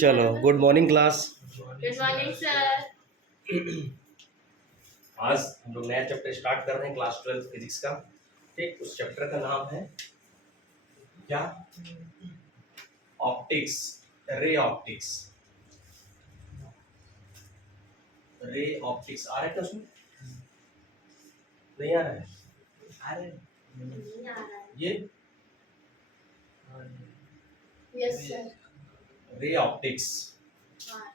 चलो, good morning class. Good morning sir. आज हम लोग नया चैप्टर स्टार्ट कर रहे हैं क्लास 12 फिजिक्स का। ठीक, उस चैप्टर का नाम है क्या? Optics, ray optics. Ray optics आ रहा है क्या उसमें? नहीं आ रहा है? नहीं आ रहा है। ये यस सर। Ray optics. हाँ।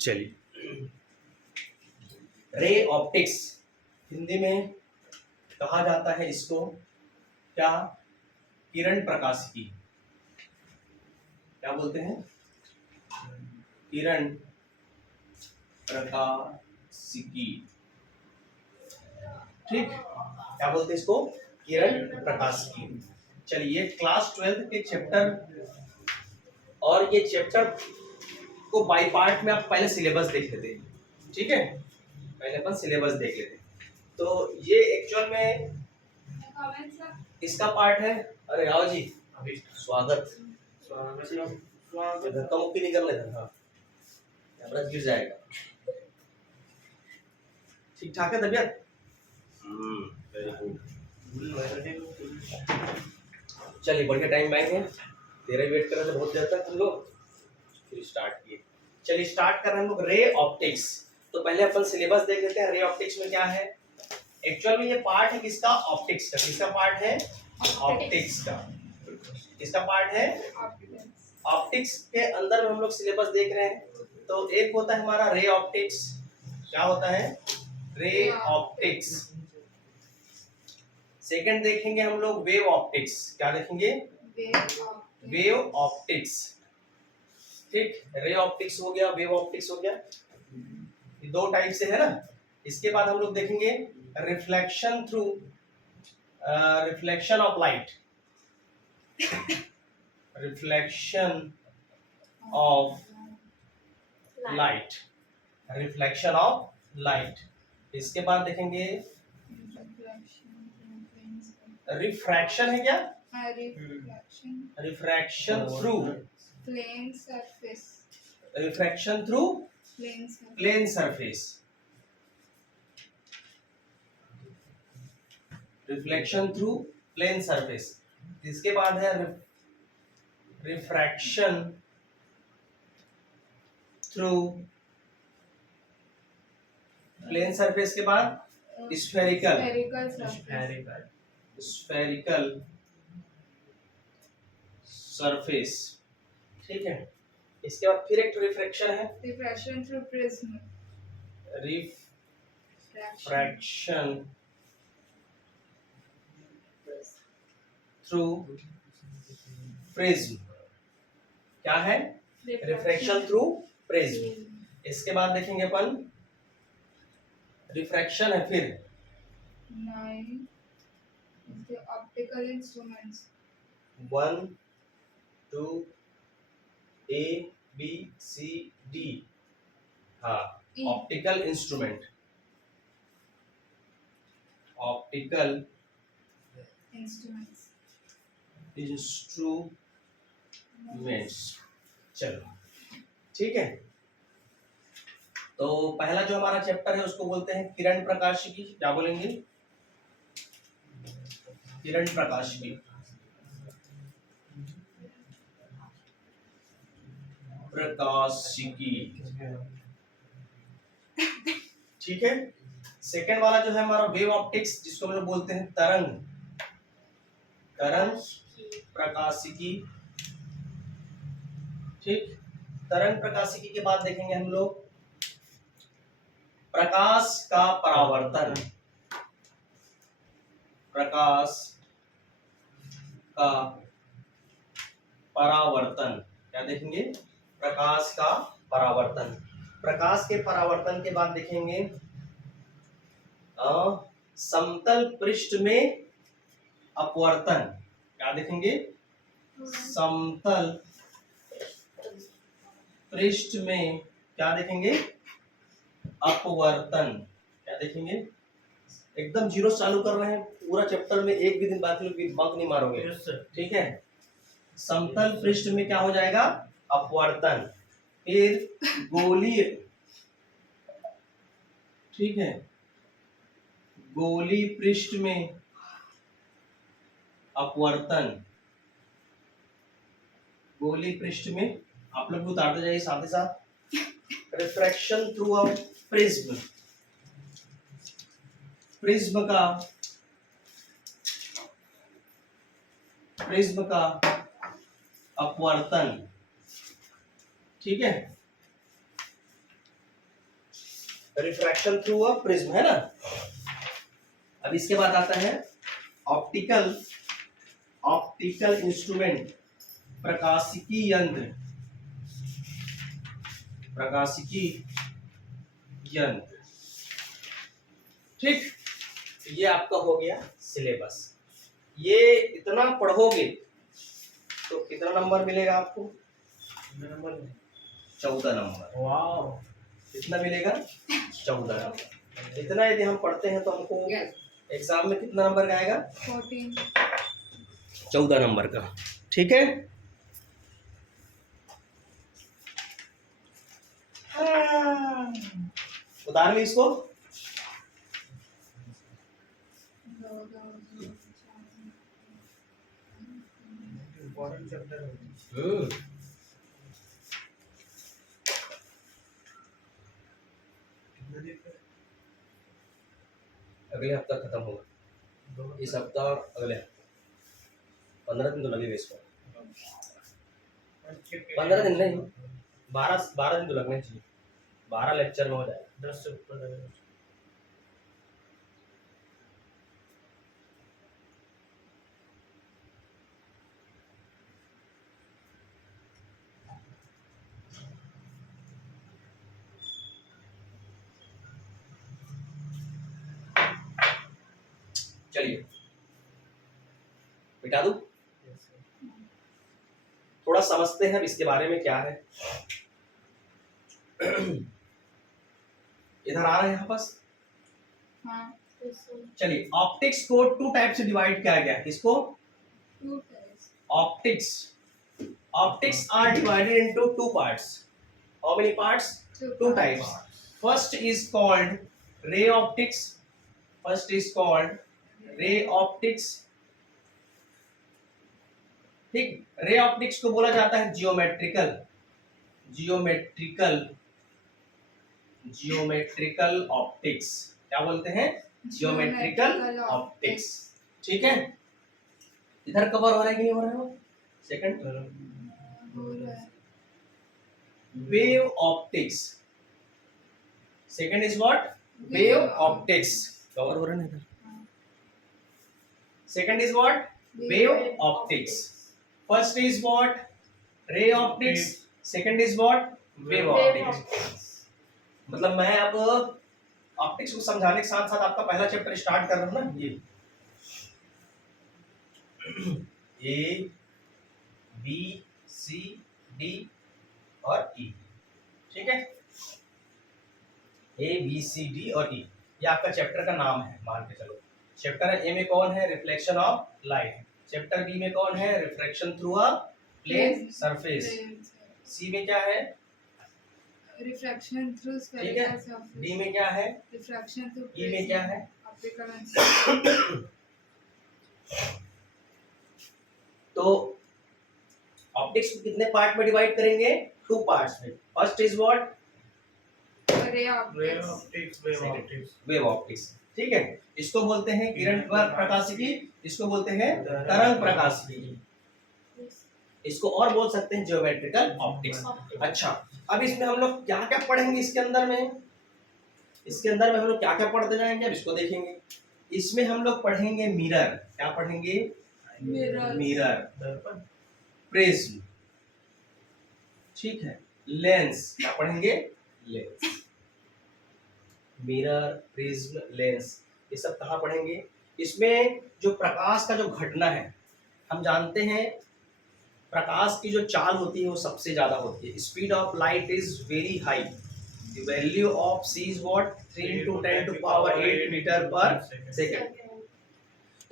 चलिए, रे ऑप्टिक्स हिंदी में कहा जाता है इसको क्या? किरण प्रकाशिकी। क्या बोलते हैं? किरण प्रकाशिकी। ठीक, क्या बोलते हैं इसको? किरण प्रकाशिकी। चलिए, क्लास 12 के चैप्टर और ये चैप्टर को बाय पार्ट में आप पहले सिलेबस देख लेते हैं। ठीक है, पहले अपन सिलेबस देख लेते हैं। तो ये एक्चुअल में इसका पार्ट है। अरे आओ जी, अभी स्वागत। धक्का मुक्की नहीं करना था। हाँ, कैमरा गिर जाएगा। ठीक ठाक है तबियत? Very good. चलिए, बढ़िया टाइम में आएंगे। तेरा वेट कर रहे थे बहुत देर तक हम लोग, फिर स्टार्ट किए। चलिए, स्टार्ट कर रहे हैं हम लोग रे ऑप्टिक्स। तो पहले अपन सिलेबस देख लेते हैं। रे ऑप्टिक्स में क्या है? एक्चुअल में ये पार्ट है किसका? ऑप्टिक्स का। किसका पार्ट है? ऑप्टिक्स का। किसका पार्ट है? ऑप्टिक्स के अंदर में हम लोग सिलेबस देख रहे हैं। तो एक होता है हमारा रे ऑप्टिक्स। क्या होता है? रे ऑप्टिक्स। सेकंड देखेंगे हम लोग वेव ऑप्टिक्स। क्या देखेंगे? Wave optics. ठीक, रे ऑप्टिक्स हो गया, वेव ऑप्टिक्स हो गया। ये दो टाइप से है ना। इसके बाद हम लोग देखेंगे reflection through, reflection of light. Reflection of light. Reflection of light. इसके बाद देखेंगे रिफ्रैक्शन है क्या? Refraction through, plane surface, refraction through plane surface. Reflection through plane surface. इसके बाद है रिफ्रैक्शन थ्रू प्लेन सरफेस के बाद स्फेरिकल सरफेस। ठीक है, इसके बाद फिर एक रिफ्रैक्शन है, refraction through prism, refraction through prism. क्या है? Refraction through prism. इसके बाद देखेंगे अपन रिफ्रैक्शन है फिर 9 the optical instruments, 1 2 A B C D। हाँ, E। Optical instrument. Optical instruments, instruments. चलो, ठीक है। तो पहला जो हमारा चैप्टर है उसको बोलते हैं किरण प्रकाशिकी। क्या बोलेंगे? किरण प्रकाशिकी। प्रकाशिकी। ठीक है। सेकंड वाला जो है हमारा वेव ऑप्टिक्स, जिसको हम लोग बोलते हैं तरंग, तरंग प्रकाशिकी। ठीक, तरंग प्रकाशिकी के बाद देखेंगे हम लोग प्रकाश का परावर्तन। प्रकाश का परावर्तन। क्या देखेंगे? प्रकाश का परावर्तन। प्रकाश के परावर्तन के बाद देखेंगे समतल पृष्ठ में अपवर्तन। क्या देखेंगे? समतल पृष्ठ में क्या देखेंगे? अपवर्तन। क्या देखेंगे? एकदम जीरो चालू कर रहे हैं पूरा चैप्टर में, एक भी दिन बाकी लोग बंक नहीं मारोगे। ठीक है, समतल पृष्ठ में क्या हो जाएगा, अपवर्तन। फिर गोलीय, ठीक है, गोलीय पृष्ठ में अपवर्तन, गोलीय पृष्ठ में आप लोग भी उतारते जाइए साथ ही साथ। Refraction through a prism, prism का अपवर्तन, ठीक है, रिफ्रैक्शन थ्रू अ प्रिज्म है ना। अब इसके बाद आता है ऑप्टिकल इंस्ट्रूमेंट, प्रकाशिकी यंत्र, प्रकाशिकी यंत्र, ठीक। ये आपका हो गया सिलेबस। ये इतना पढ़ोगे तो कितना नंबर मिलेगा आपको, 14 नंबर। वाओ, कितना मिलेगा, 14 नंबर। इतना यदि हम पढ़ते हैं तो हमको एग्जाम में कितना नंबर का आएगा, 14 नंबर का, ठीक है। उतार ली इसको। इम्पोर्टेंट चैप्टर है। कितने दिन पे? अगले हफ्ता खत्म होगा, इस हफ्ता और अगले हफ्ते 15 दिन तो लगेगा इसको। 15 दिन नहीं, 12 दिन तो लगने चाहिए, 12 लेक्चर में हो जाएगा। 10 से ऊपर लगेगा। चलिए मिटा दूं, थोड़ा समझते हैं अब इसके बारे में क्या है। इधर आ रहे हैं यहाँ पास। हाँ, चलिए, ऑप्टिक्स को 2 टाइप से डिवाइड किया गया है। इसको 2 types. Optics are divided into 2 parts. How many parts, 2 types. First is called ray optics. ठीक, रे ऑप्टिक्स को बोला जाता है जियोमेट्रिकल ऑप्टिक्स। क्या बोलते हैं, जियोमेट्रिकल ऑप्टिक्स, ठीक है। इधर कवर हो रहा है कि नहीं हो रहा है वो, सेकंड। हो रहा है. Wave optics, second is what, wave optics. Cover हो रहा है ना इधर। Second is what, wave optics. First is what, ray optics. Second is what, wave optics. मतलब मैं अब ऑप्टिक्स को समझाने के साथ साथ आपका पहला चैप्टर स्टार्ट कर रहा हूं ना। ये ए बी सी डी और ई, ठीक है। ए बी सी डी और ई, ये आपका चैप्टर का नाम है, मान के चलो। चैप्टर ए में कौन है, reflection of light. Chapter B में कौन है, refraction through a plane surface. C में क्या है, रिफ्रैक्शन थ्रू ठीक है। Spherical surface. डी में क्या है, रिफ्रैक्शन थ्रू ई में क्या है, ऑप्टिकल. तो ऑप्टिक्स को कितने पार्ट में डिवाइड करेंगे, 2 पार्ट्स में। फर्स्ट इज व्हाट, रे wave optics. Optics, wave optics. Wave optics, ठीक है। इसको बोलते हैं किरण प्रकाशिकी, इसको बोलते हैं तरंग प्रकाशिकी, इसको और बोल सकते हैं ज्योमेट्रिकल ऑप्टिक्स। अच्छा, अब इसमें हम लोग क्या क्या पढ़ेंगे, इसके अंदर में हम लोग क्या क्या पढ़ते जाएंगे, अब इसको देखेंगे। इसमें हम लोग पढ़ेंगे मिरर। क्या पढ़ेंगे, मिरर, दर्पण, प्रिज्म, ठीक है। लेंस, क्या पढ़ेंगे, लेंस, मिरर, प्रिज्म, लेंस, ये सब कहाँ पढ़ेंगे। इसमें जो प्रकाश का जो घटना है, हम जानते हैं प्रकाश की जो चाल होती है वो सबसे ज्यादा होती है। Speed of light is very high. The value of c is what, 3 × 10⁸ metre per second.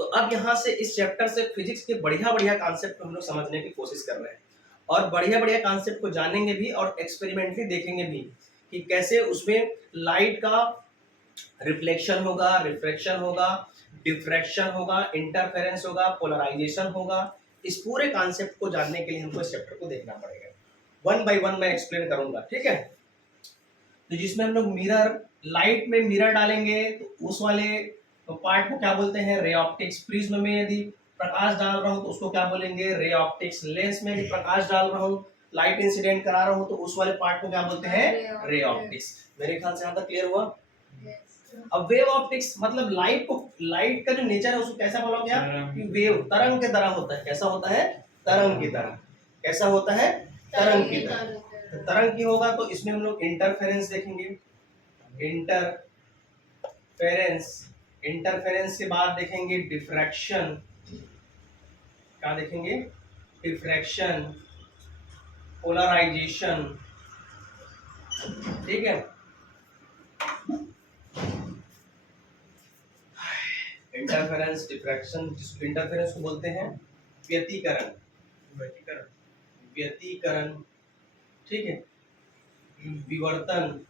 तो अब यहाँ से इस चैप्टर से फिजिक्स के बढ़िया बढ़िया कॉन्सेप्ट को हम लोग समझने की कोशिश कर रहे हैं और बढ़िया बढ़िया कॉन्सेप्ट को जानेंगे भी और एक्सपेरिमेंटली देखेंगे भी कि कैसे उसमें लाइट का रिफ्लेक्शन होगा, रिफ्रैक्शन होगा, डिफ्रैक्शन होगा, इंटरफेरेंस होगा, पोलराइजेशन होगा। इस पूरे कॉन्सेप्ट को जानने के लिए हमको इस चैप्टर को देखना पड़ेगा। वन बाय वन मैं एक्सप्लेन करूंगा, ठीक है। तो जिसमें हम लोग मिरर, लाइट में मिरर डालेंगे तो उस वाले पार्ट को क्या बोलते हैं, रे ऑप्टिक्स। प्रिज्म में यदि प्रकाश डाल रहा हूँ तो उसको क्या बोलेंगे, रे ऑप्टिक्स। लेंस में भी प्रकाश डाल रहा हूँ, लाइट इंसिडेंट करा रहा हूँ तो उस वाले पार्ट को क्या बोलते हैं, रे ऑप्टिक्स। मेरे ख्याल से यहाँ तक क्लियर हुआ। अब वेव ऑप्टिक्स मतलब लाइट को, लाइट का जो नेचर है उसको कैसा बोला गया कि वेव, तरंग की तरह होता है। कैसा होता है, तरंग की तरह। कैसा होता है, तरंग की तरह। तो तरंग की होगा तो इसमें हम लोग इंटरफेरेंस देखेंगे, इंटरफेरेंस। इंटरफेरेंस के बाद देखेंगे डिफ्रैक्शन। क्या देखेंगे, डिफ्रैक्शन, पोलराइजेशन, ठीक है। इंटरफेरेंस, डिफ्रैक्शन, जिसको इंटरफेरेंस को बोलते हैं व्यतिकरण, व्यतिकरण, ठीक है। विवर्तन,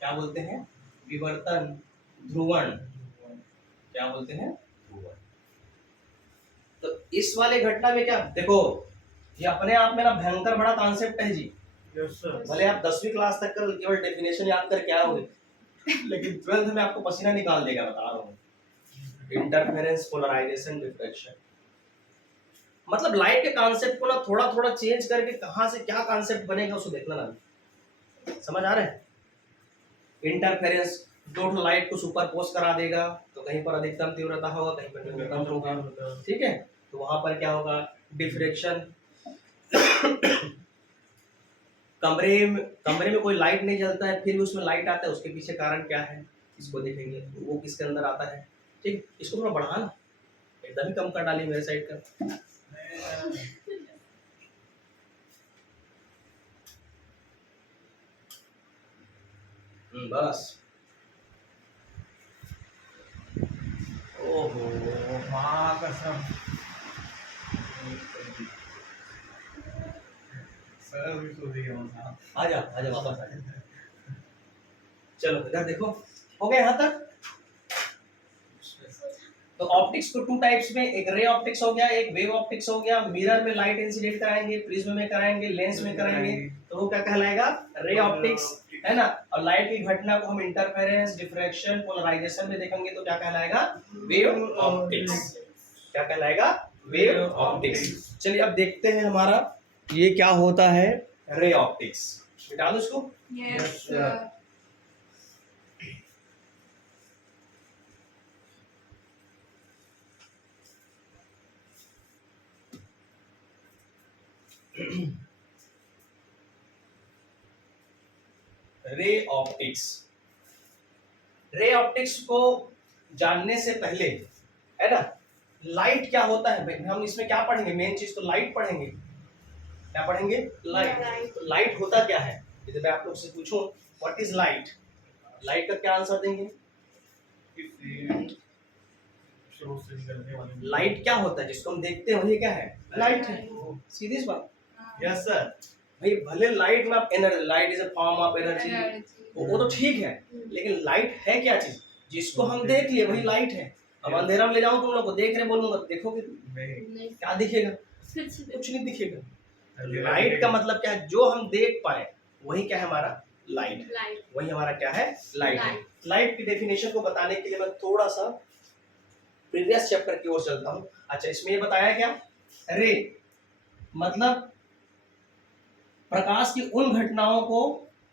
क्या बोलते हैं, विवर्तन, ध्रुवण, क्या बोलते हैं, ध्रुवण। तो इस वाले घटना में क्या देखो, ये अपने आप में ना भयंकर बड़ा कॉन्सेप्ट है जी। भले आप 10वीं क्लास तक का केवल डेफिनेशन याद करके आओगे लेकिन 12th में आपको पसीना निकाल देगा, बता रहा हूँ। इंटरफेरेंस, पोलराइजेशन, डिफ्रैक्शन, मतलब लाइट के कॉन्सेप्ट को ना थोड़ा थोड़ा चेंज करके कहां से क्या कॉन्सेप्ट बनेगा उसको देखना ना। समझ आ रहा है। इंटरफेरेंस, दो लाइट को सुपरपोज करा देगा तो कहीं पर अधिकतम तीव्रता होगा, कहीं पर न्यूनतम होगा, ठीक है। तो वहां पर क्या होगा, डिफ्रैक्शन। कमरे में कोई लाइट नहीं जलता है फिर भी उसमें लाइट आता है, उसके पीछे कारण क्या है इसको देखेंगे, वो किसके अंदर आता है, ठीक। इसको थोड़ा बढ़ाना, एकदम ही कम कर डाली मेरे साइड का। बस। ओहो माँ कसम, सर भी सो रही है। आजा वापस आजा। चलो इधर देखो, हो गया यहाँ तक। तो ऑप्टिक्स को टू टाइप्स में, एक रे ऑप्टिक्स हो गया, एक वेव ऑप्टिक्स हो गया। मिरर में लाइट इंसिडेंट कराएंगे, प्रिज्म में कराएंगे, लेंस में कराएंगे, तो वो क्या कहलाएगा, रे ऑप्टिक्स, है ना। और लाइट की घटना को हम इंटरफेरेंस, डिफ्रैक्शन, पोलराइजेशन में देखेंगे तो क्या कहलाएगा, वेव ऑप्टिक्स। क्या कहलाएगा, वेव ऑप्टिक्स। चलिए अब देखते हैं हमारा ये क्या होता है, रे ऑप्टिक्स। मिटा दो इसको। Yes, ray optics. Ray optics को जानने से पहले, है ना, लाइट क्या होता है भाई, हम इसमें क्या पढ़ेंगे, मेन चीज तो लाइट पढ़ेंगे। क्या पढ़ेंगे, लाइट। तो लाइट होता क्या है, यदि मैं आप लोग से पूछूं व्हाट इज लाइट, लाइट का क्या आंसर देंगे। लाइट क्या होता है, जिसको हम देखते हैं वही क्या है, लाइट है। सीधी सी बात। Yes sir. भाई भले लाइट में आप energy, light is a form of energy, वो तो ठीक है, लेकिन लाइट है क्या चीज, जिसको हम देख लिए वही लाइट है। अब अंधेरा में ले जाऊं तुम लोग को, देख रहे बोलूंगा, देखोगे क्या दिखेगा, कुछ नहीं दिखेगा। लाइट का मतलब क्या है, जो हम देख पाए वही क्या है हमारा, लाइट। वही हमारा क्या है, लाइट है। लाइट की डेफिनेशन को बताने के लिए मैं थोड़ा सा प्रीवियस चैप्टर की ओर चलता हूँ। अच्छा, इसमें ये बताया क्या, रे मतलब प्रकाश की उन घटनाओं को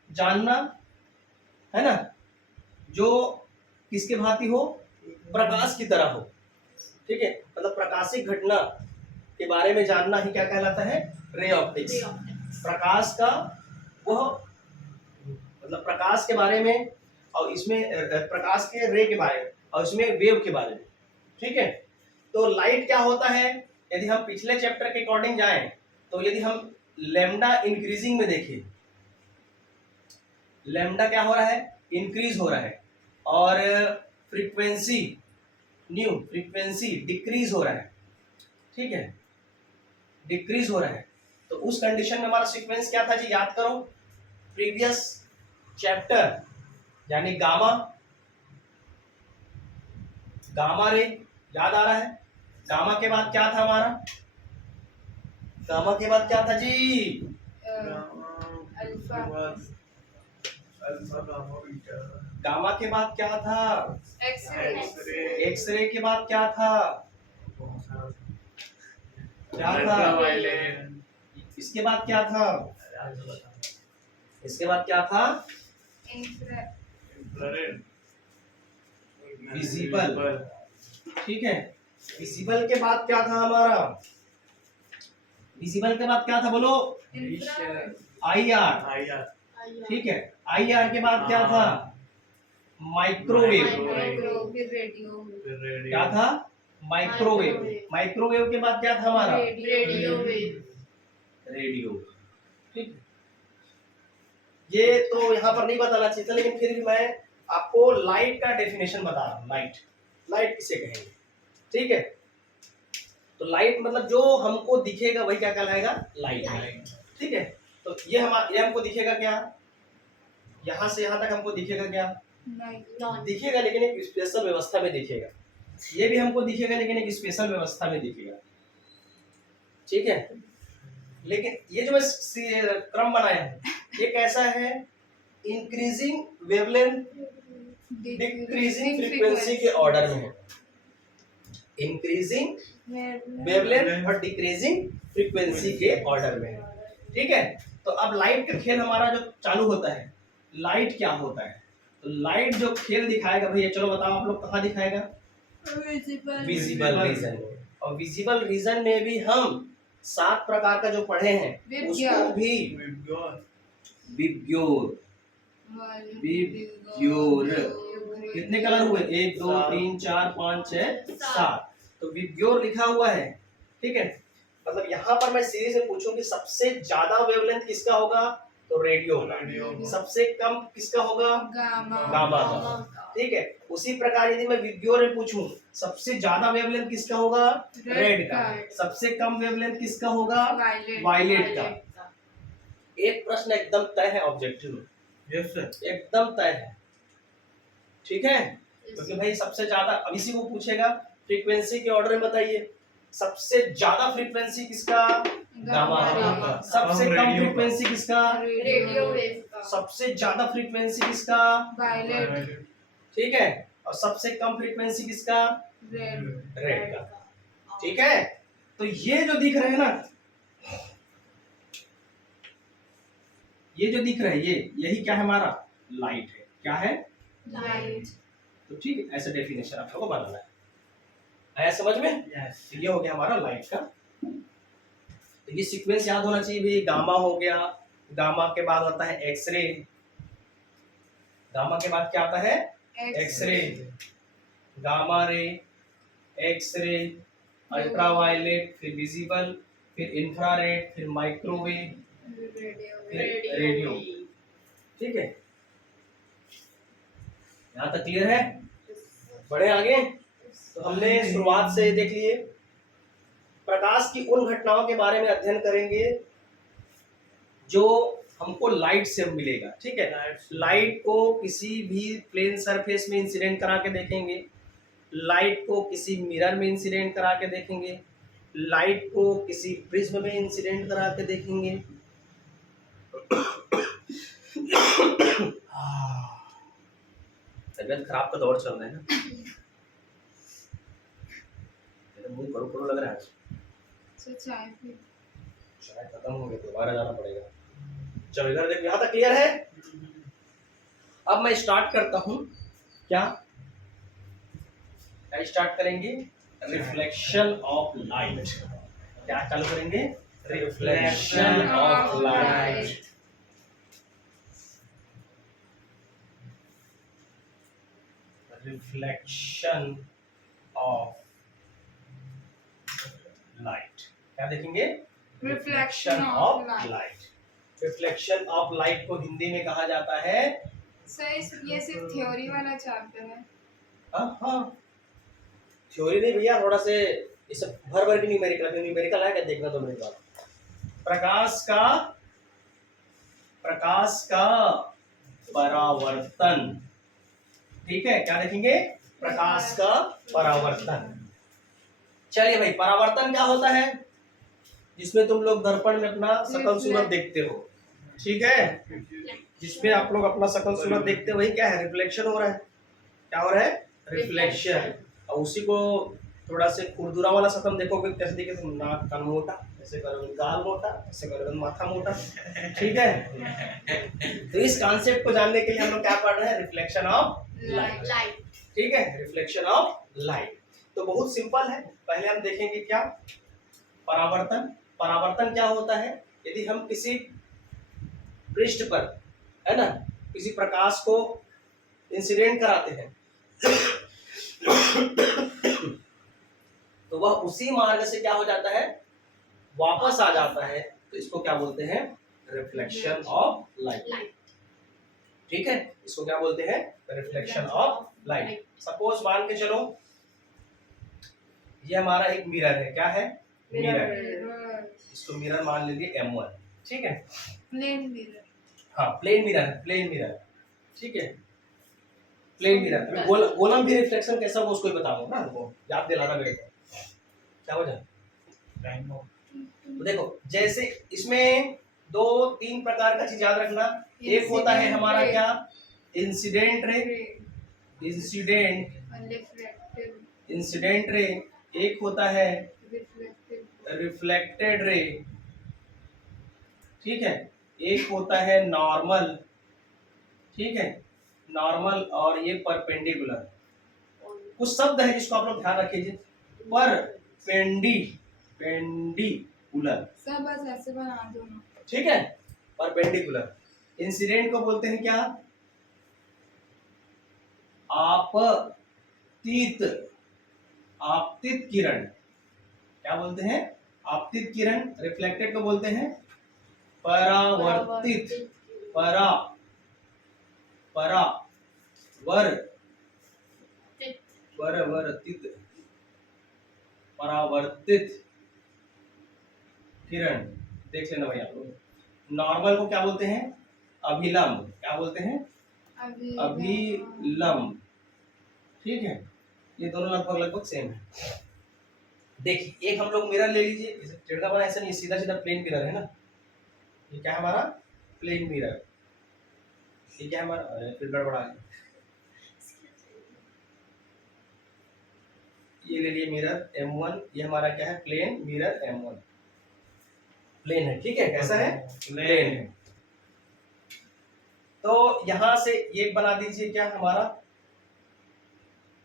जानना, है ना, जो किसके भांति हो, प्रकाश की तरह हो, ठीक है। मतलब प्रकाशिक घटना के बारे में जानना ही क्या कहलाता है, रे ऑप्टिक्स। प्रकाश का वह मतलब प्रकाश के बारे में, और इसमें प्रकाश के रे के बारे में, और इसमें वेव के बारे में, ठीक है। तो लाइट क्या होता है, यदि हम पिछले चैप्टर के अकॉर्डिंग जाएं तो यदि हम लैम्डा इंक्रीजिंग में देखें, लैम्डा क्या हो रहा है, इंक्रीज हो रहा है, और फ्रीक्वेंसी न्यू फ्रीक्वेंसी डिक्रीज हो रहा है, ठीक है, डिक्रीज हो रहा है। तो उस कंडीशन में हमारा सीक्वेंस क्या था जी, याद करो प्रीवियस चैप्टर, यानी गामा, गामा रे, याद आ रहा है। गामा के बाद क्या था हमारा, गामा के बाद क्या था जी, alpha alpha gamma beta gamma के बाद क्या था, एक्सरे एक्सरे के बाद क्या था, बहुत सारा क्या था, अल्ट्रावायलेट इसके बाद क्या था, इसके बाद क्या था, इंफ्रारेड विजिबल, ठीक है। विजिबल के बाद क्या था हमारा, विजिबल के बाद क्या था बोलो, आई आर, आया ठीक है। आई आर के बाद क्या था, माइक्रोवेव, फिर रेडियो क्या था, माइक्रोवेव, माइक्रोवेव के बाद क्या था हमारा, रेडियो वेव, रेडियो, ठीक है। ये तो यहाँ पर नहीं बताना चाहिए था, लेकिन फिर भी मैं आपको लाइट का डेफिनेशन बता रहा हूँ। लाइट, लाइट किसे कहेंगे, ठीक है। तो लाइट मतलब जो हमको दिखेगा वही क्या कहलाएगा, लाइट, ठीक है। तो ये हमको दिखेगा क्या, यहाँ से यहाँ तक हमको दिखेगा क्या, नॉन दिखेगा, लेकिन एक स्पेशल व्यवस्था में दिखेगा। ये भी हमको दिखेगा, लेकिन एक स्पेशल व्यवस्था में दिखेगा, ठीक है। लेकिन ये जो मैं क्रम बनाया है, ये कैसा है, इंक्रीजिंग वेवलेंथ डिक्रीजिंग फ्रीक्वेंसी के ऑर्डर में है, इंक्रीजिंग वेवलेंथ और डिक्रीजिंग फ्रीक्वेंसी के ऑर्डर में है, ठीक है। तो अब लाइट का खेल हमारा जो चालू होता है, लाइट क्या होता है, तो लाइट जो खेल दिखाएगा भैया, चलो बताओ आप लोग कहाँ दिखाएगा, विजिबल रीजन। और विजिबल रीजन में भी हम 7 प्रकार का जो पढ़े हैं उसको भी विब्ग्योर, विब्ग्योर, कितने कलर हुए, 1 2 3 4 5 6 7, तो विब्ग्योर लिखा हुआ है, ठीक है। मतलब यहाँ पर मैं सीरीज में पूछूं कि सबसे ज्यादा वेवलेंथ किसका होगा, तो रेडियो होगा, सबसे कम किसका होगा, गामा का, ठीक है। उसी प्रकार यदि मैं विब्ग्योर में पूछूं सबसे ज्यादा वेवलेंथ किसका होगा, रेड का, सबसे कम वेवलेंथ किसका होगा, वायलेट का। एक प्रश्न एकदम तय है ऑब्जेक्टिव में, यस सर एकदम तय है, ठीक है। क्योंकि भाई सबसे ज्यादा, अब इसी को पूछेगा फ्रीक्वेंसी के ऑर्डर में बताइए, सबसे ज्यादा फ्रीक्वेंसी किसका, गामा का, सबसे कम फ्रीक्वेंसी किसका, रेडियो वेव, सबसे ज्यादा फ्रीक्वेंसी किसका, वायलेट, ठीक है, और सबसे कम फ्रीक्वेंसी किसका, रेड का, ठीक है। तो ये जो दिख रहे हैं ना, ये जो दिख रहा है, ये यही क्या है हमारा, लाइट है, क्या है, लाइट, तो ठीक है, ऐसा डेफिनेशन आप लोगों को बनाना है, आया समझ में। यस ये हो गया हमारा लाइट का। तो ये सीक्वेंस याद होना चाहिए भी, गामा हो गया, गामा के बाद आता है एक्सरे, गामा के बाद क्या आता है, x-ray, gamma ray, x-ray, ultraviolet, फिर विजिबल, फिर इंफ्रारेड, फिर माइक्रोवेव, फिर रेडियो, ठीक है। यहाँ तक क्लियर है, बढ़े आगे। तो हमने शुरुआत से देख लिए, प्रकाश की उन घटनाओं के बारे में अध्ययन करेंगे जो हमको लाइट से मिलेगा, ठीक है। लाइट को किसी भी प्लेन सरफेस में इंसिडेंट करा के देखेंगे, लाइट को किसी मिरर में इंसिडेंट करा के देखेंगे, लाइट को किसी प्रिज्म में इंसिडेंट करा के देखेंगे। तबियत खराब का दौर चल रहा है ना, मुंह करो करो लग रहा है, चाय पी, शायद खत्म हो गया, दोबारा जाना पड़ेगा। चलो इधर देखो, यहाँ तक क्लियर है। अब मैं स्टार्ट करता हूँ, क्या स्टार्ट करेंगे, रिफ्लेक्शन ऑफ लाइट, क्या चालू करेंगे, reflection of light. Reflection of light, क्या देखेंगे, reflection of of light. Reflection of light को हिंदी में कहा जाता है, सर ये सिर्फ थ्योरी वाला चैप्टर है। हाँ, थ्योरी नहीं भैया, थोड़ा से ये सब भर भर के न्यूमेरिकल, न्यूमेरिकल है क्या देखना तो मेरी बात। प्रकाश का परावर्तन, ठीक है, क्या देखेंगे, प्रकाश का परावर्तन। चलिए भाई, परावर्तन क्या होता है, जिसमें तुम लोग दर्पण में अपना सकल सूरत देखते हो, ठीक है, जिसमें आप लोग अपना सकल सूरत देखते हो, वही क्या है, रिफ्लेक्शन हो रहा है। क्या हो रहा है, रिफ्लेक्शन। और उसी को थोड़ा से खुरदुरा वाला सकल देखोगे कैसे दिखे, तुम नाक कान मोटा, ऐसे करोगे गाल मोटा, ऐसे करोगे माथा मोटा, ठीक है। तो इस कॉन्सेप्ट को जानने के लिए हम लोग क्या पढ़ रहे हैं, रिफ्लेक्शन ऑफ लाइट, लाइट। ठीक है, रिफ्लेक्शन ऑफ लाइट। तो बहुत सिंपल है, पहले हम देखेंगे क्या, परावर्तन। परावर्तन क्या होता है, यदि हम किसी पृष्ठ पर, है ना, किसी प्रकाश को इंसिडेंट कराते हैं तो वह उसी मार्ग से क्या हो जाता है, वापस आ जाता है, तो इसको क्या बोलते हैं, रिफ्लेक्शन ऑफ लाइट, ठीक है, इसको क्या बोलते हैं, रिफ्लेक्शन ऑफ लाइट। सपोज मान के चलो ये हमारा एक मिरर है, क्या है, मिरर, इसको मिरर मान लीजिए M1, ठीक है, प्लेन मिरर, हाँ प्लेन मिरर, प्लेन मिरर, ठीक है, प्लेन मिरर। गोलम भी रिफ्लेक्शन कैसा हो उसको ही बताऊंगा ना, हमको याद दिलाना मेरे को, क्या हो जाए। टाइम ऑफ तो देखो जैसे इसमें 2-3 प्रकार का चीज याद रखना, एक होता है हमारा क्या, इंसिडेंट रे, इंसिडेंट रे, एक होता है रिफ्लेक्टेड रे, ठीक है, एक होता है नॉर्मल, ठीक है, नॉर्मल, और ये परपेंडिकुलर। कुछ शब्द है जिसको आप लोग ध्यान रखिए, पेंडिकुलर, सब बस ऐसे बना दो ना, ठीक है, परपेंडिकुलर। इंसिडेंट को बोलते हैं क्या, आपतित, आपतित किरण, क्या बोलते हैं, आपतित किरण। रिफ्लेक्टेड को बोलते हैं परावर्तित, परावर्तित किरण। देख लेना भाई आप लोग। नॉर्मल को क्या बोलते हैं, अभिलंब, क्या बोलते हैं, अभिलंब, ठीक है, ये दोनों लगभग लगभग सेम है। देखिए एक हम लोग मिरर ले लीजिए, जैसे टेढ़ा बना ऐसा नहीं, सीधा सीधा प्लेन मिरर है ना, ये क्या है हमारा, प्लेन मिरर, ये क्या है हमारा, फिर गड़बड़ा गया, ये ले लिए मिरर M1, ये हमारा क्या है, प्लेन मिरर M1, प्लेन है, ठीक है, कैसा है, प्लेन है। तो यहां से ये बना दीजिए, क्या हमारा,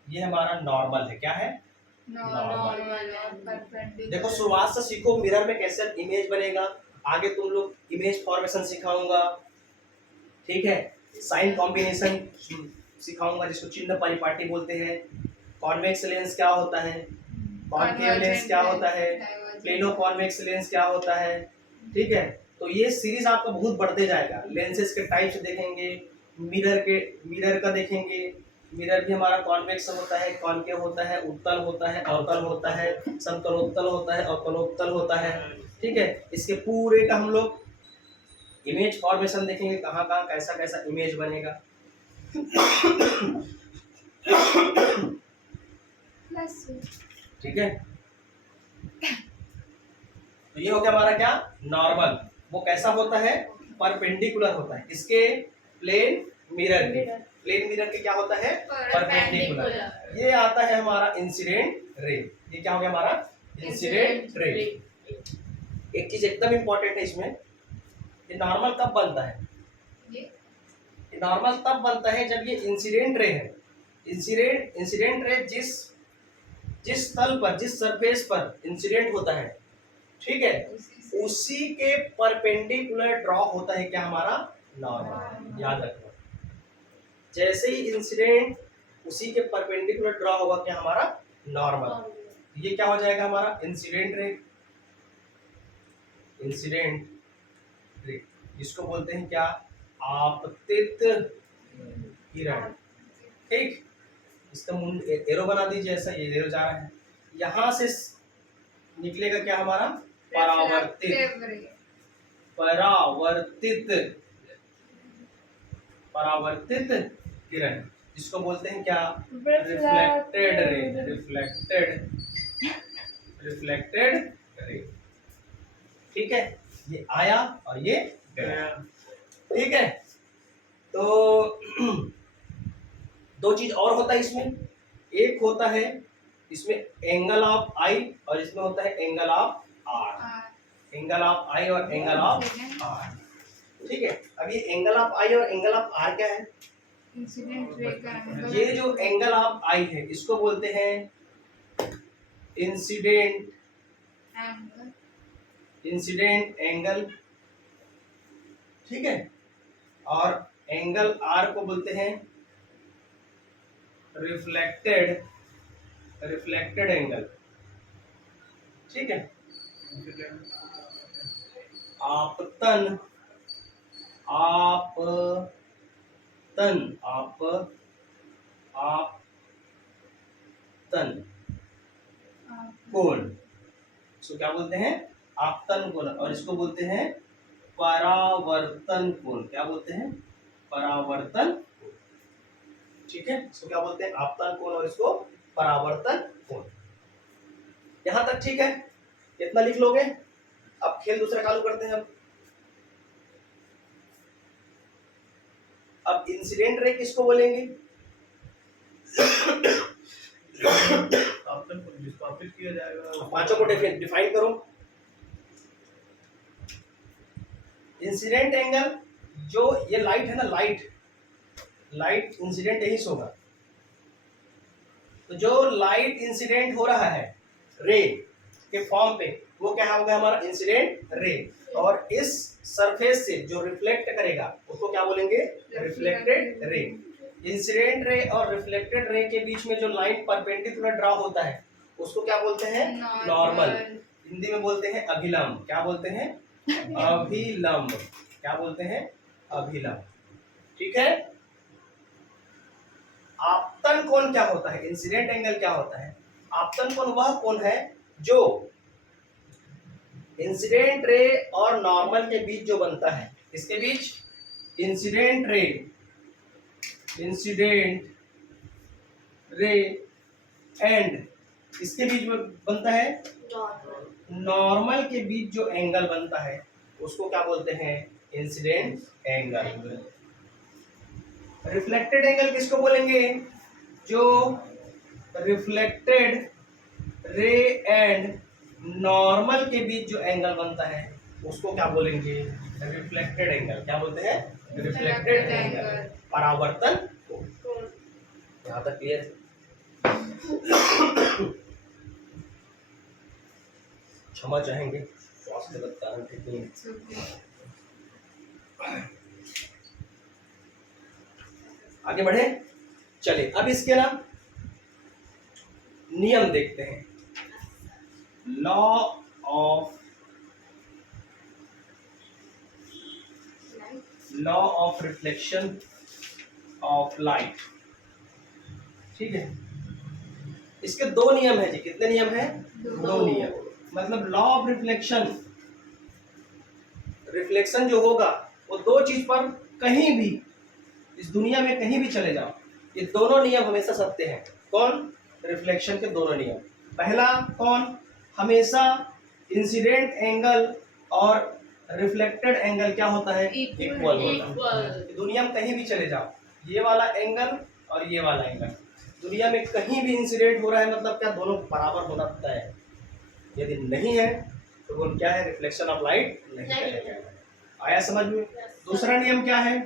ये हमारा नॉर्मल है, क्या है, देखो शुरुआत से सीखो मिरर में कैसे इमेज बनेगा, आगे तुम लोग इमेज फॉर्मेशन सिखाऊंगा, ठीक है, साइन कॉम्बिनेशन सिखाऊंगा जिसको चिन्ह परिपाटी बोलते हैं, कॉन्वेक्स लेंस क्या होता है, कॉनकेव लेंस क्या होता है, प्लेनो कॉन्वेक्स लेंस क्या होता है, ठीक है। तो ये सीरीज आपका बहुत बढ़ते जाएगा, लेंसेज के टाइप्स देखेंगे, मिरर का देखेंगे, मिरर भी हमारा कॉन्वेक्स होता है, कॉनकेव होता है, उत्तल होता है, अवतल होता है, समतलोत्तल होता है, अवतलोत्तल होता है, ठीक है। इसके पूरे का हम लोग इमेज फॉर्मेशन देखेंगे, कहाँ कहाँ कैसा कैसा इमेज बनेगा। ठीक है, तो ये हो गया हमारा क्या, नॉर्मल, वो कैसा होता है, परपेंडिकुलर होता है, इसके प्लेन मिरर के, प्लेन मिरर के क्या होता है, परपेंडिकुलर। ये आता है हमारा इंसिडेंट रे, ये क्या हो गया हमारा, इंसिडेंट रे। एक चीज एकदम इंपॉर्टेंट है इसमें, ये नॉर्मल कब बनता है, ये नॉर्मल तब बनता है जब ये इंसिडेंट रे है। इंसिडेंट रे जिस तल पर, जिस सरफेस पर इंसिडेंट होता है, ठीक है, उसी के परपेंडिकुलर ड्रॉ होता है क्या हमारा, नॉर्मल। याद रखना, जैसे ही इंसिडेंट उसी के परपेंडिकुलर ड्रॉ होगा क्या हमारा, नॉर्मल। ये क्या हो जाएगा हमारा, इंसिडेंट रे, इंसिडेंट रे, जिसको बोलते हैं क्या, आपतित किरण, ठीक। इसका मुंड एरो बना दीजिए, ऐसा ये एरो जा रहा है, यहाँ से निकलेगा क्या हमारा परावर्तित, Refractive ray. परावर्तित परावर्तित किरण, जिसको बोलते हैं क्या रिफ्लेक्टेड रे, रिफ्लेक्टेड रे। ठीक है, ये आया और ये गया। ठीक है, तो दो चीज और होता है इसमें, एक होता है इसमें एंगल ऑफ आई और इसमें होता है angle of R, angle of I और एंगल ऑफ आर। ठीक है, अब ये एंगल ऑफ आई और एंगल ऑफ आर क्या है? इंसिडेंट रे का एंगल. ये जो एंगल ऑफ आई है इसको बोलते हैं इंसिडेंट एंगल. एंगल। ठीक है, और एंगल आर को बोलते हैं रिफ्लेक्टेड एंगल। ठीक है, आपतन कोण, इसको क्या बोलते हैं? आपतन कोण, और इसको बोलते हैं परावर्तन कोण। क्या बोलते हैं? परावर्तन कोण। ठीक है, इसको क्या बोलते हैं? आपतन कोण और इसको परावर्तन कोण। यहां तक ठीक है, इतना लिख लोगे। अब खेल दूसरा चालू करते हैं। अब इंसिडेंट रे किसको बोलेंगे? आपतन को जिसको आपतित किया जाएगा, पांचों को डिफाइन करो। इंसिडेंट एंगल, जो ये लाइट है ना, लाइट इंसिडेंट यही से होगा। तो जो लाइट इंसिडेंट हो रहा है रे के फॉर्म पे, वो क्या होगा? हमारा इंसिडेंट रे। और इस सरफेस से जो रिफ्लेक्ट करेगा उसको क्या बोलेंगे? Reflected ray. इंसिडेंट रे और रिफ्लेक्टेड रे के बीच में जो लाइन परपेंडिकुलर ड्रॉ होता है उसको क्या बोलते हैं? नॉर्मल। हिंदी में बोलते हैं अभिलंब। क्या बोलते हैं? अभिलंब। क्या बोलते हैं? अभिलंब। ठीक है, आपतन कोण क्या होता है? इंसिडेंट एंगल क्या होता है? आपतन कोण वह कोण है जो इंसिडेंट रे और नॉर्मल के बीच जो बनता है। इसके बीच इंसिडेंट रे एंड इसके बीच में बनता है नॉर्मल के बीच जो एंगल बनता है उसको क्या बोलते हैं? Incident angle. रिफ्लेक्टेड एंगल किसको बोलेंगे? जो रिफ्लेक्टेड रे एंड नॉर्मल के बीच जो एंगल बनता है उसको क्या बोलेंगे? Reflected angle. क्या बोलते हैं? रिफ्लेक्टेड एंगल, परावर्तन कोण। यहाँ तक क्लियर? क्षमा चाहेंगे, स्वास्थ्य कारण ठीक नहीं है। आगे बढ़े, चलिए अब इसके ना नियम देखते हैं। Law of reflection of light. ठीक है, इसके दो नियम है जी। कितने नियम है? दो नियम। मतलब लॉ ऑफ रिफ्लेक्शन जो होगा वो दो चीज पर कहीं भी इस दुनिया में कहीं भी चले जाओ, ये दोनों नियम हमेशा सत्य हैं। कौन? रिफ्लेक्शन के दोनों नियम। पहला कौन? हमेशा इंसिडेंट एंगल और रिफ्लेक्टेड एंगल क्या होता है? इक्वल होता है। दुनिया में कहीं भी चले जाओ, ये वाला एंगल और ये वाला एंगल दुनिया में कहीं भी इंसिडेंट हो रहा है, मतलब क्या दोनों बराबर होना तय है। यदि नहीं है तो वो क्या है? रिफ्लेक्शन ऑफ लाइट नहीं। आया समझ में? दूसरा नियम क्या है?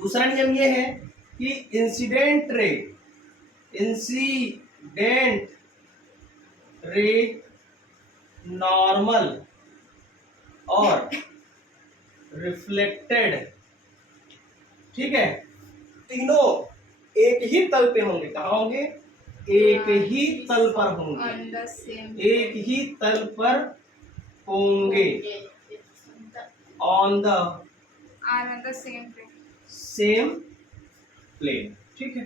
दूसरा नियम ये है कि इंसिडेंट रे नॉर्मल और रिफ्लेक्टेड, ठीक है, तीनों एक ही तल पे होंगे। कहाँ होंगे? एक ही तल पर होंगे, On the same. एक ही तल पर होंगे। On the Are on the same plane. Same plane. ठीक है,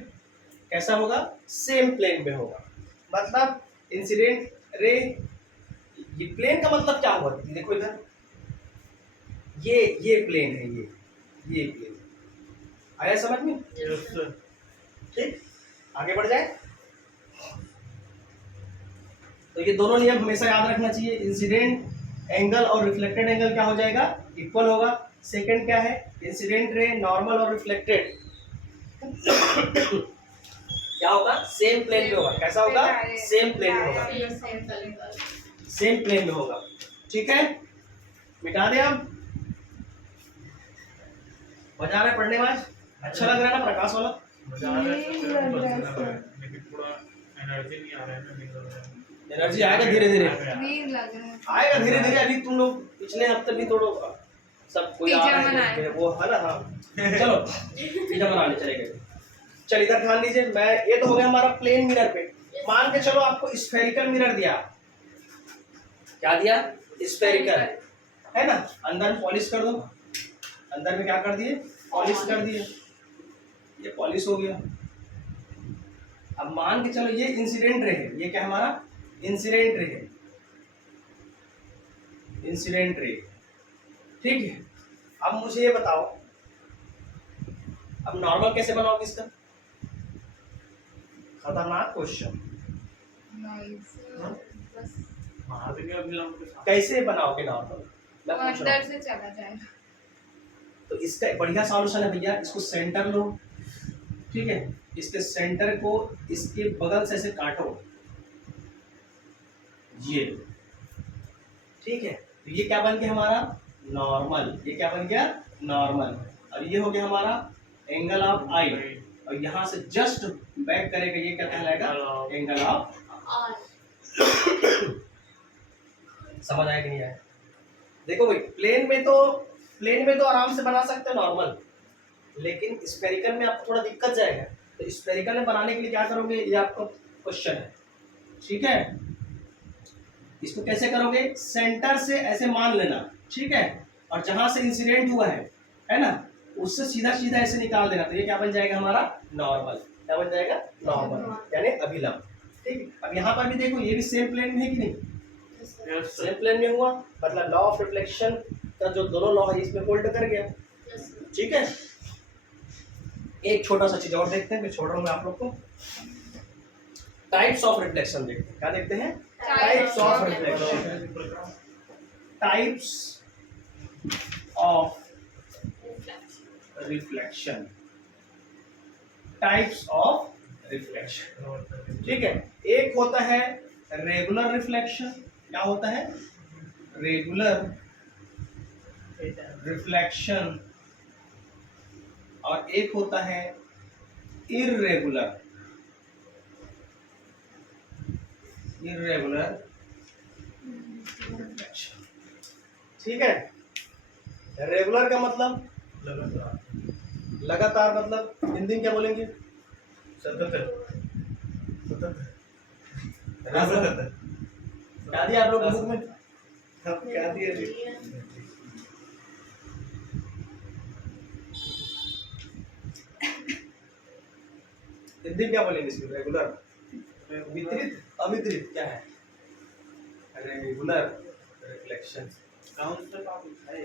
कैसा होगा? सेम प्लेन में होगा। मतलब इंसिडेंट रे, ये प्लेन का मतलब क्या हुआ? देखो इधर, ये प्लेन है, ये प्लेन। आया समझ में? Yes sir. ठीक, आगे बढ़ जाए। तो ये दोनों नियम हमेशा याद रखना चाहिए। इंसिडेंट एंगल और रिफ्लेक्टेड एंगल क्या हो जाएगा? इक्वल होगा। सेकंड क्या है? इंसिडेंट रे नॉर्मल और रिफ्लेक्टेड क्या होगा? सेम प्लेन में होगा। कैसा होगा? सेम प्लेन में होगा। सेम प्लेन में होगा। ठीक है, मिटा दे अब। मजा आ रहा है पढ़ने में आज? अच्छा लग रहा है ना प्रकाश वाला? मजा आ रहा है नहीं सर, लग बस रहा है लग सर। रहा है, लेकिन थोड़ा एनर्जी नहीं आ रहा है ना, नहीं लग रहा है। एनर्जी आएगा धीरे धीरे, नहीं लग रहा है। आएगा धीरे धीरे। अभी तुम लोग पिछले हफ्ते भी थोड़ा सब कोई आ पिज्जा रहा है, बनाए। वो है ना। हाँ चलो पिज्जा बनाने चले गए। चल इधर ध्यान दीजिए। मैं, ये तो हो गया हमारा प्लेन मिरर पे। मान के चलो आपको स्फेरिकल मिरर दिया। क्या दिया? स्फेरिकल, है ना। अंदर में पॉलिश कर दो। अंदर में क्या कर दिए? पॉलिश कर दिए। ये पॉलिश हो गया। अब मान के चलो ये इंसिडेंट रे है। ये क्या है हमारा? इंसिडेंट रे है। इंसिडेंट रे, ठीक है। अब मुझे ये बताओ, अब नॉर्मल कैसे बनाओगे इसका? खतरनाक क्वेश्चन। नाइस। बस महादेव अभिलाम के साथ कैसे बनाओगे नॉर्मल? मैं वो पूछ रहा अंदर हूँ। से चला जाएगा। तो इसका बढ़िया सॉल्यूशन है भैया। इसको सेंटर लो, ठीक है। इसके सेंटर को इसके बगल से ऐसे काटो, ये, ठीक है। तो ये क्या बन गया हमारा? नॉर्मल। ये क्या बन गया? नॉर्मल। और ये हो गया हमारा एंगल ऑफ आई। और यहाँ से जस्ट बैक करेगा, ये क्या कहलाएगा? Angle of. समझ आया कि नहीं आया? देखो भाई, प्लेन में तो आराम से बना सकते हो नॉर्मल, लेकिन स्फेरिकल में आपको थोड़ा दिक्कत जाएगा। तो स्फेरिकल में बनाने के लिए क्या करोगे, ये आपका क्वेश्चन है, ठीक है। इसको कैसे करोगे? सेंटर से ऐसे मान लेना, ठीक है। और जहां से इंसिडेंट हुआ है ना, उससे सीधा सीधा ऐसे निकाल देना। तो ये क्या बन जाएगा हमारा? नॉर्मल। क्या बन जाएगा? नॉर्मल यानी अभिलंब। ठीक। अब यहाँ पर भी देखो, ये भी सेम प्लेन में है कि नहीं? Yes same sir. प्लेन में हुआ, मतलब लॉ ऑफ रिफ्लेक्शन का जो दोनों लॉ है इसमें होल्ड कर गया, ठीक है। एक छोटा सा चीज और देखते हैं, मैं छोड़ रहा हूँ आप लोग को। टाइप्स ऑफ रिफ्लेक्शन देखते हैं। क्या देखते हैं? Types of reflection. Types of reflection. Types of reflection, ठीक है। एक होता है रेगुलर रिफ्लेक्शन। क्या होता है? Regular reflection. और एक होता है इर्रेगुलर रिफ्लेक्शन, ठीक है। रेगुलर का मतलब लगातार, मतलब हिंदी में क्या बोलेंगे? सतत क्या दिया आप लोग बुक में? क्या दिया जी? हिंदी में क्या बोलेंगे इसमें? रेगुलर, वितरित, अवितरित, क्या है? Regular reflection. कौन सा टॉपिक है?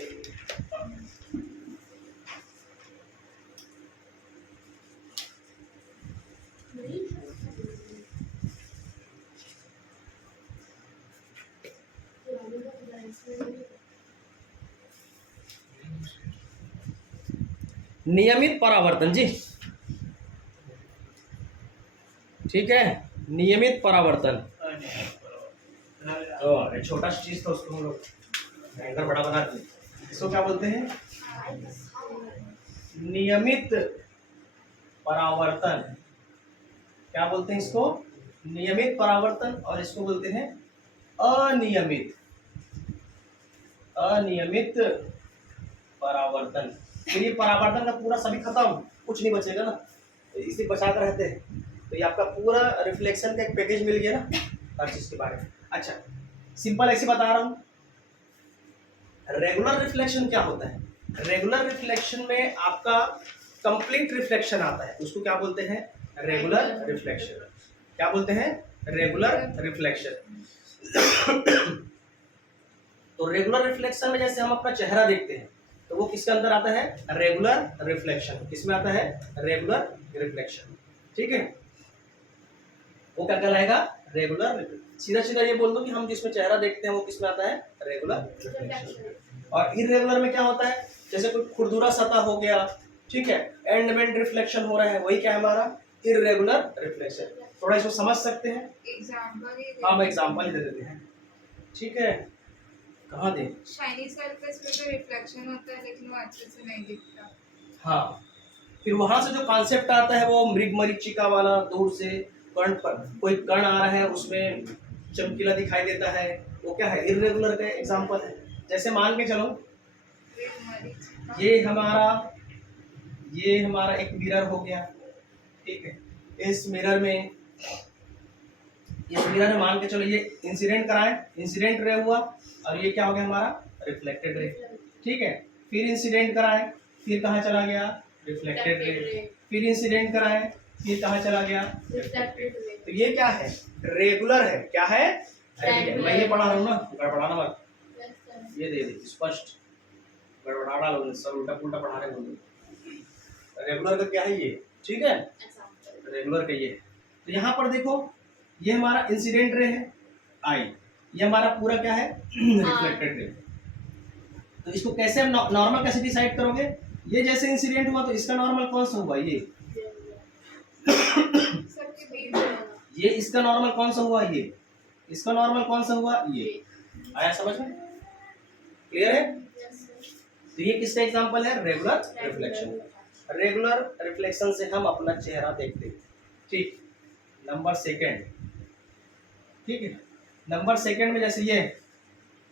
नियमित परावर्तन जी, ठीक है। नियमित परावर्तन। तो छोटा सा चीज, तो उसको हम लोग एंगल बड़ा बनाते हैं। इसको क्या बोलते हैं? नियमित परावर्तन। क्या बोलते हैं इसको? नियमित परावर्तन। और इसको बोलते हैं अनियमित परावर्तन। तो ये परावर्तन का पूरा सभी खत्म, कुछ नहीं बचेगा ना, तो इसी बचा कर रहते हैं। तो ये आपका पूरा रिफ्लेक्शन का एक पैकेज मिल गया ना, हर चीज के बारे में। अच्छा, सिंपल ऐसे बता रहा हूँ। रेगुलर रिफ्लेक्शन क्या होता है? रेगुलर रिफ्लेक्शन में आपका कंप्लीट रिफ्लेक्शन आता है, उसको क्या बोलते हैं? Regular reflection. क्या बोलते हैं? Regular reflection. तो रेगुलर रिफ्लेक्शन में जैसे हम अपना चेहरा देखते हैं तो वो किसके अंदर आता है? Regular reflection. किसमें आता है? Regular reflection. ठीक है, वो क्या कहलाएगा? रेगुलर। सीधा सीधा ये बोल दो कि हम जिसमें चेहरा देखते हैं वो किसमें आता है? Regular reflection. और इररेगुलर में क्या होता है? जैसे कोई खुरदुरा सतह हो गया, ठीक है, एंड में रिफ्लेक्शन हो रहा है, वही क्या है हमारा? Irregular reflection. थोड़ा इसको समझ सकते हैं? एग्जांपल ही हम एग्जांपल ही दे देते हैं। ठीक है, कहाँ दे? शाइनी सरफेस पे तो रिफ्लेक्शन होता है लेकिन वो अच्छे से नहीं दिखता। हाँ, फिर वहां से जो कॉन्सेप्ट आता है वो मृग मरीचिका वाला, दूर से कण पर कोई कण आ रहा है उसमें चमकीला दिखाई देता है, वो क्या है? इररेगुलर का एग्जांपल है। जैसे मान के चलो ये हमारा एक मिरर हो गया, ठीक है, इस मिरर में मान के चलो ये इंसिडेंट कराएं, इंसिडेंट रे हुआ, और ये क्या हो गया हमारा? Reflected ray. ठीक है, फिर इंसिडेंट कराएं, फिर कहाँ चला गया? Reflected ray. फिर इंसिडेंट कराएं, फिर कहाँ चला गया? Reflected ray. तो ये क्या है? रेगुलर है। क्या है? मैं ये पढ़ा रहा हूँ ना, गड़बड़ाना मत। ये दे दे स्पष्ट, गड़बड़ा लोग सब उल्टा पुल्टा पढ़ा रहे हैं। रेगुलर का क्या है ये? ठीक है, रेगुलर का ये। तो यहाँ पर देखो, ये हमारा इंसिडेंट रे है आई, ये हमारा पूरा क्या है? Reflected ray. तो इसको कैसे हम नॉर्मल कैसे डिसाइड करोगे? ये जैसे इंसिडेंट हुआ तो इसका नॉर्मल कौन सा हुआ? ये सबके बीच में ये इसका नॉर्मल कौन सा हुआ? ये इसका नॉर्मल कौन सा हुआ? ये आया समझ में? क्लियर है? तो ये किसका एग्जांपल है? Regular reflection. रेगुलर रिफ्लेक्शन से हम अपना चेहरा देखते हैं। ठीक, नंबर सेकंड। ठीक है, नंबर सेकंड में जैसे ये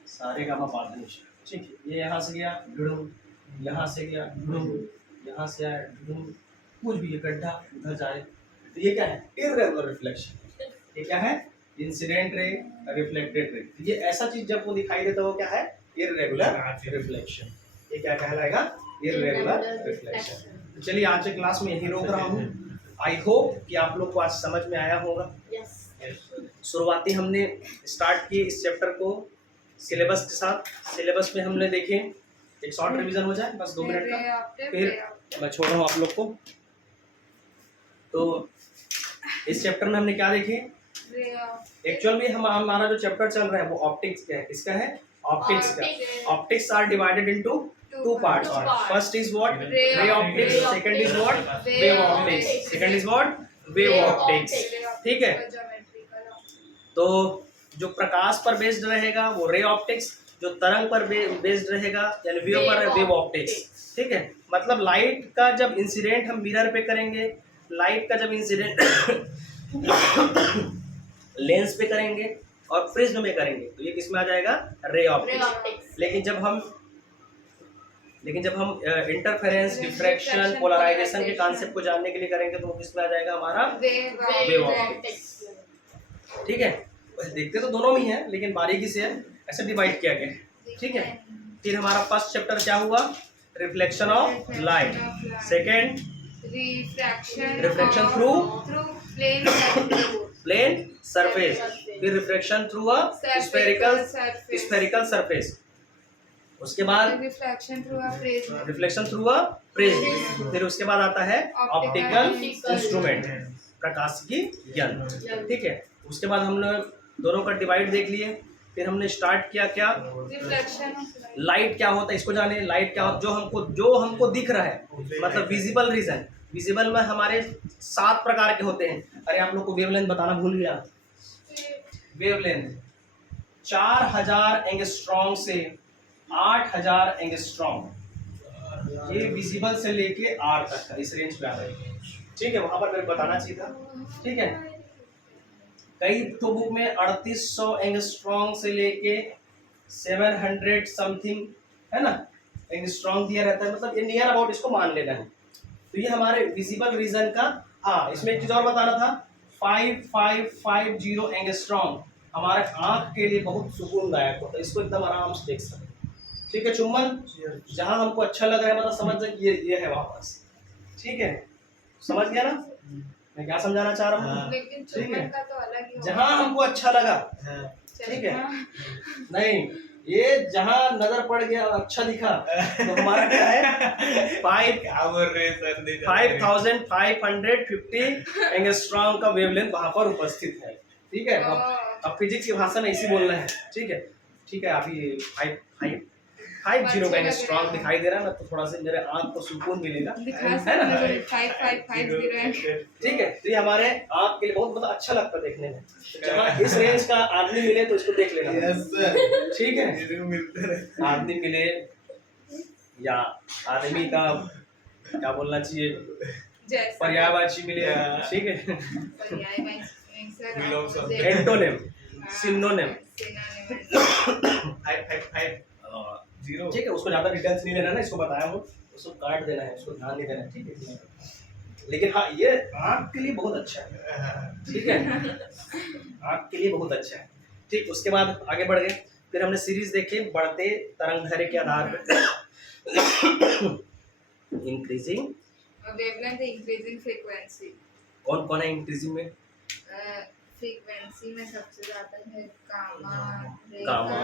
सारे का पादनिश, ठीक है, ये यहाँ से गया ढूंढ, यहाँ से गया ढूंढ, यहाँ से आया ढूंढ, कुछ भी ये गड्ढा उधर जाए, तो ये क्या है? Irregular reflection. ये क्या है? Incident ray, reflected ray. ये ऐसा चीज जब वो दिखाई देता है वो क्या है? Irregular reflection. ये क्या कहलाएगा? Irregular reflection. तो चलिए आज के क्लास में यही रोक रहा हूँ। आई होप कि आप लोग को आज समझ में आया होगा। शुरुआती हमने स्टार्ट किए इस चैप्टर को सिलेबस के साथ। सिलेबस में हमने देखे, एक शॉर्ट रिवीजन हो जाए बस 2 मिनट का, फिर मैं छोड़ रहा हूँ आप लोग को। तो इस चैप्टर में हमने क्या देखे? एक्चुअल में हमारा जो चैप्टर चल रहा है वो ऑप्टिक्स का है। किसका है? ऑप्टिक्स का। Optics are divided into 2 parts. First is what? Ray optics. Second is what? Wave optics. Second is what? Wave optics. ठीक है, तो जो प्रकाश पर बेस्ड रहेगा वो रे ऑप्टिक्स, जो तरंग पर बेस्ड रहेगा यानी वेव पर वेव ऑप्टिक्स। ठीक है, मतलब लाइट का जब इंसिडेंट हम मिरर पे करेंगे, लाइट का जब इंसिडेंट लेंस पे करेंगे और प्रिज्म में करेंगे तो ये किसमें आ जाएगा? Ray optics. लेकिन जब हम इंटरफेरेंस, डिफ्रैक्शन, पोलराइजेशन के कॉन्सेप्ट को जानने के लिए करेंगे तो वो किसमें आ जाएगा? हमारा वेव ऑप्टिक्स। ठीक है, वैसे देखते तो दोनों में ही है लेकिन बारीकी से ऐसे डिवाइड किया गया है। ठीक है, फिर हमारा फर्स्ट चैप्टर क्या हुआ? Reflection of light. Second refraction through plane surface. फिर refraction through a spherical surface. उसके बाद रिफ्लेक्शन थ्रू अ प्रिज्म। फिर उसके बाद आता है ऑप्टिकल इंस्ट्रूमेंट, प्रकाशिकी यंत्र। ठीक है, उसके बाद हमने दोनों का डिवाइड देख लिए। फिर हमने स्टार्ट किया क्या? लाइट क्या होता है इसको जाने। लाइट क्या होता है? जो हमको दिख रहा है, मतलब विजिबल रीजन। विजिबल में हमारे 7 प्रकार के होते हैं। अरे आप लोग को वेवलेंथ बताना भूल गया। वेवलेंथ 4000 एंगस्ट्रॉम से 8000 एंगस्ट्रॉम, ये विजिबल से लेके आर तक का इस रेंज पे आता है। ठीक है, वहां पर मेरे बताना चाहिए था। ठीक है, कई तो बुक में 3800 एंगस्ट्रॉम से लेके 700 समथिंग है ना एंगस्ट्रॉम दिया रहता है, मतलब ये नियर अबाउट इसको मान लेना है। तो ये हमारे विजिबल रीजन का। हाँ, इसमें एक चीज और बताना था, 5550 एंगस्ट्रॉम हमारे आंख के लिए बहुत सुकूनदायक होता है, इसको एकदम आराम से देख सकते। ठीक है चुम्बन, जहां हमको अच्छा लग रहा है मतलब समझ जाए ये है वापस। ठीक है, समझ गया ना? मैं क्या समझाना चाह रहा हूँ? हाँ। लेकिन ठीक है। चुम्बन का तो अलग ही होगा। जहां हमको अच्छा लगा, हाँ। ठीक है, नहीं, ये जहां नजर पड़ गया और अच्छा दिखा तो हमारा क्या है, 5550 एंगस्ट्रॉम का वेवलेंथ वहां पर उपस्थित है। ठीक है, अब फिजिक्स की भाषा में इसी बोलना है। ठीक है, ठीक है, अभी 550 एंगस्ट्रॉम दिखाई दे रहा है ना, तो थोड़ा सा मेरे आंख को सुकून मिलेगा, दिखा है ना? सकते 5550 है। ठीक है, तो ये हमारे आंख के लिए बहुत मतलब अच्छा लगता है देखने में। तो जहाँ इस रेंज का आदमी मिले तो इसको देख लेना। Yes, sir. ठीक है, मेरे को मिलते रहे। आदमी मिले या आदमी का क्या बोलना चाहिए, जैसा पर्यायवाची मिले, Yeah. ठीक है, पर्यायवाची sir, Belongs आप of मुझे- एंटोनिम, हाँ, सिनोनिम। synonym। 555 ठीक है, उसको ज्यादा डिटेल्स नहीं लेना ना, इसको बताया हूँ, उसको काट देना है, उसको ध्यान नहीं देना है। ठीक है, लेकिन हाँ, ये आँख के लिए बहुत अच्छा है। ठीक है, आँख के लिए बहुत अच्छा है। ठीक, उसके बाद आगे बढ़ गए, फिर हमने सीरीज देखे बढ़ते तरंग दैर्ध्य के आधार पर। Increasing, wavelength increasing frequency. कौन कौन है इंक्रीजिंग में? फ्रीक्वेंसी में सबसे ज्यादा है गामा, गामा,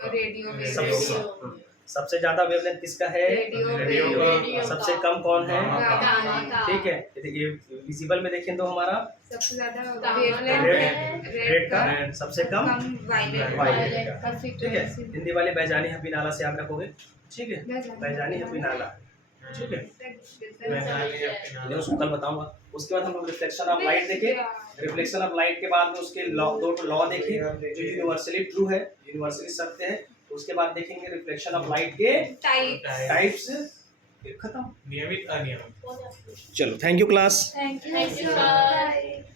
और रेडियो सबसे सबसे ज्यादा वेवलेंथ किसका है? रेडियो सबसे कम कौन है? गामा का। ठीक है, ये विजिबल में देखें तो हमारा सबसे ज्यादा गामा वेवलेंथ है। रेड का, सबसे कम वायलेट वायलेट का ठीक है। फ्रीक्वेंसी। हिंदी वाले बैजानी हपी नाला से याद रखोगे। ठीक है, बैजानी हपी नाला, ठीक है, मैं उसको कल बताऊंगा। उसके बाद हम लोग रिफ्लेक्शन ऑफ लाइट देखे। रिफ्लेक्शन ऑफ लाइट के बाद में उसके लॉ, दो लॉ देखे जो यूनिवर्सली ट्रू है, यूनिवर्सली सत्य है। उसके बाद देखेंगे रिफ्लेक्शन ऑफ लाइट के टाइप। टाइप्स। खत्म। नियमित अनियमित। चलो, thank you class. Thank you, sir.